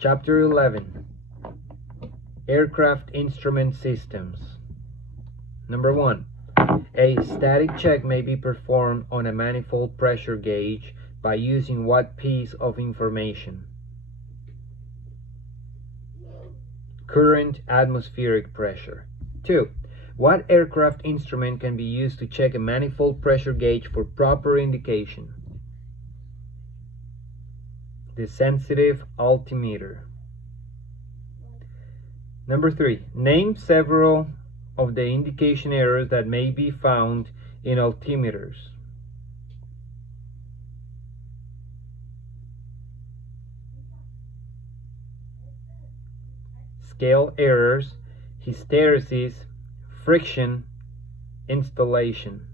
Chapter 11. Aircraft Instrument Systems. Number 1. A static check may be performed on a manifold pressure gauge by using what piece of information? Current atmospheric pressure. 2. What aircraft instrument can be used to check a manifold pressure gauge for proper indication? The sensitive altimeter. Number 3. Name several of the indication errors that may be found in altimeters. Scale errors, hysteresis, friction, installation.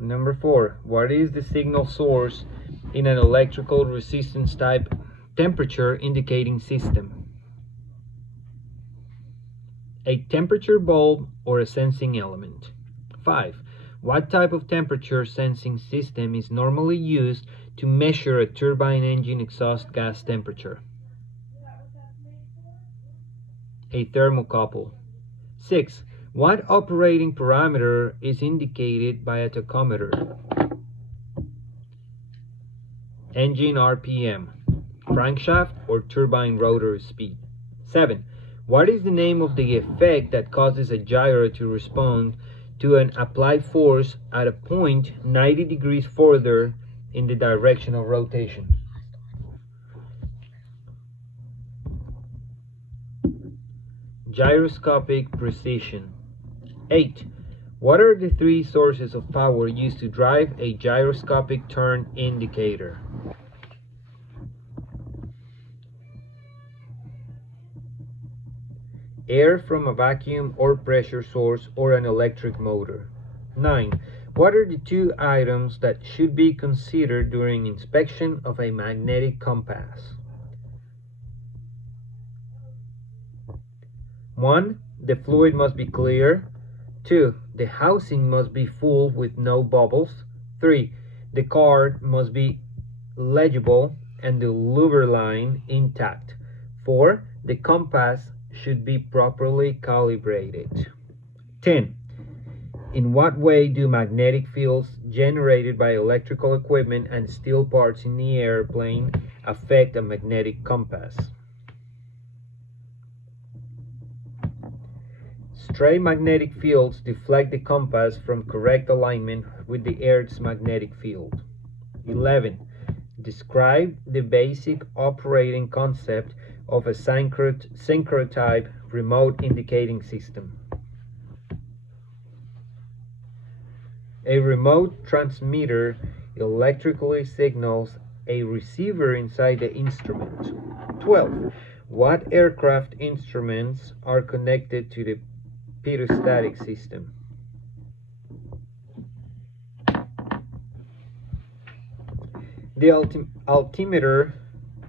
Number 4. What is the signal source in an electrical resistance type temperature indicating system? A temperature bulb or a sensing element. 5. What type of temperature sensing system is normally used to measure a turbine engine exhaust gas temperature? A thermocouple. 6. What operating parameter is indicated by a tachometer? Engine RPM, crankshaft or turbine rotor speed. 7. What is the name of the effect that causes a gyro to respond to an applied force at a point 90 degrees further in the direction of rotation? Gyroscopic precision. 8. What are the three sources of power used to drive a gyroscopic turn indicator? Air from a vacuum or pressure source or an electric motor. 9. What are the two items that should be considered during inspection of a magnetic compass? 1. The fluid must be clear. 2. The housing must be full with no bubbles. 3. The card must be legible and the lever line intact. 4. The compass should be properly calibrated. 10. In what way do magnetic fields generated by electrical equipment and steel parts in the airplane affect a magnetic compass? Stray magnetic fields deflect the compass from correct alignment with the Earth's magnetic field. 11. Describe the basic operating concept of a synchrotype remote indicating system. A remote transmitter electrically signals a receiver inside the instrument. 12. What aircraft instruments are connected to the pitot system? The altimeter,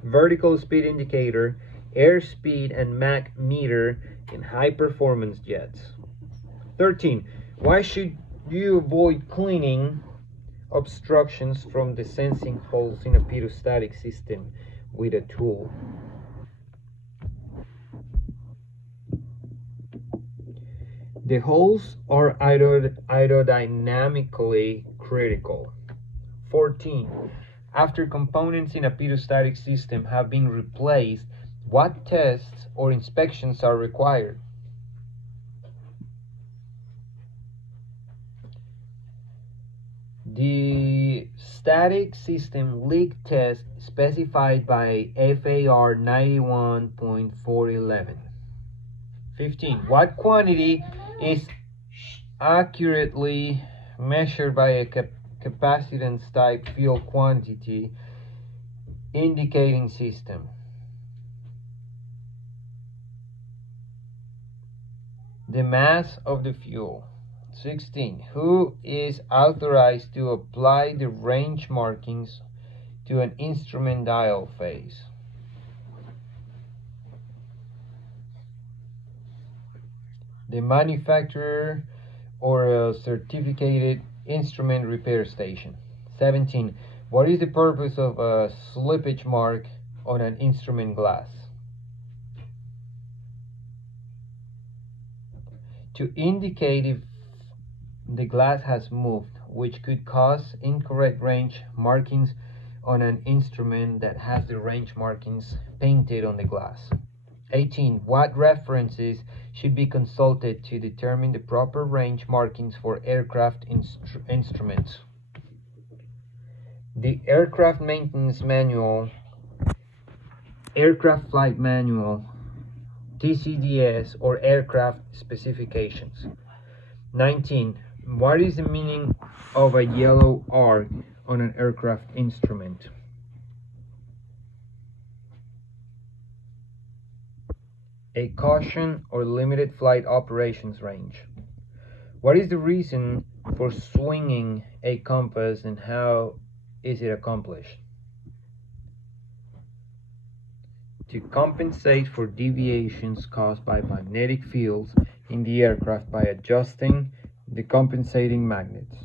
vertical speed indicator, airspeed and Mach meter in high performance jets. 13. Why should you avoid cleaning obstructions from the sensing holes in a pitot system with a tool? The holes are aerodynamically critical. 14. After components in a pitot system have been replaced, what tests or inspections are required? The static system leak test specified by FAR 91.411. 15. What quantity is accurately measured by a capacitance type field quantity indicating system? The mass of the fuel. 16. Who is authorized to apply the range markings to an instrument dial phase? The manufacturer or a certificated instrument repair station. 17. What is the purpose of a slippage mark on an instrument glass? To indicate if the glass has moved, which could cause incorrect range markings on an instrument that has the range markings painted on the glass. 18. What references should be consulted to determine the proper range markings for aircraft instruments? The Aircraft Maintenance Manual, Aircraft Flight Manual, TCDS, or Aircraft Specifications. 19. What is the meaning of a yellow arc on an aircraft instrument? A caution or limited flight operations range. What is the reason for swinging a compass and how is it accomplished? To compensate for deviations caused by magnetic fields in the aircraft by adjusting the compensating magnets.